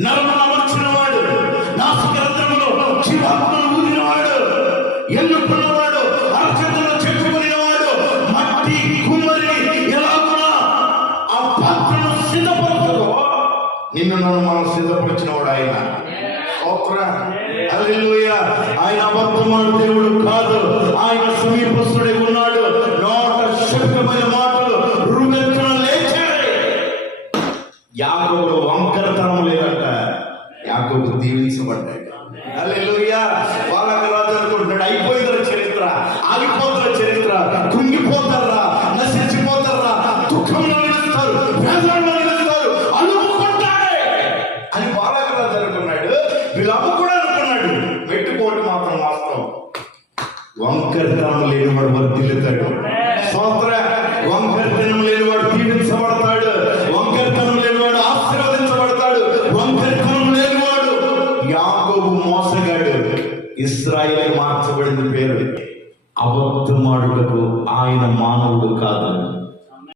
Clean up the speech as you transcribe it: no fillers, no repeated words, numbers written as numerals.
నరమున వచ్చినవాడు, నాసికారంధ్రములో జీవాత్మను ఊదినవాడు, ఎన్నుకున్నవాడు, అరచేతుల్లో చెక్కుకునేవాడు, మట్టి కుమ్మరిని ఎలాగునా ఆ పాత్రను సిద్ధపరచదో నిన్ను నన్ను మనం సిద్ధపరిచినవాడు ఆయన. హల్లెలూయా. ఆయన అబద్ధమాడు దేవుడు కాదు, ఆయన సమీపస్తుడే ఉన్నాడు. నోట శక్తమైన మాటలు రుమెత్తున లేచాడు. యాకోబులో వంకరతనం లేదంట, యాకోబు దీవించబడ్డాడు. హల్లెలూయా. వాళ్ళకి రాజు అనుకుంటున్నాడు అయిపోయిందర చరిత్ర, ఆగిపోతార చరిత్ర, కుంగిపోతారా, నశించిపోతారా, దుఃఖంలో నిలుస్తారు, వేదనలో నిలుస్తారు, అలుముకుంటాడే అని వాళ్ళకి రాజు అనుకున్నాడు. వీళ్ళమ్మ కూడా అనుకున్నాడు. పెట్టుకోటి మాత్రం వాస్తవం. వంకరతనం లేనివాడు వర్ధిల్లుతాడు. స్తోత్ర. వంకరతనం లేనివాడు దీవించబడతాడు. వంకరతనం లేనివాడు ఆశీర్వదించబడతాడు. వంకరతనం లేనివాడు యాకోబు మోసగాడు. ఇశ్రాయేలు మార్చబడిన పేరు. అబద్ధమాడుటకు ఆయన మానవుడు కాదు.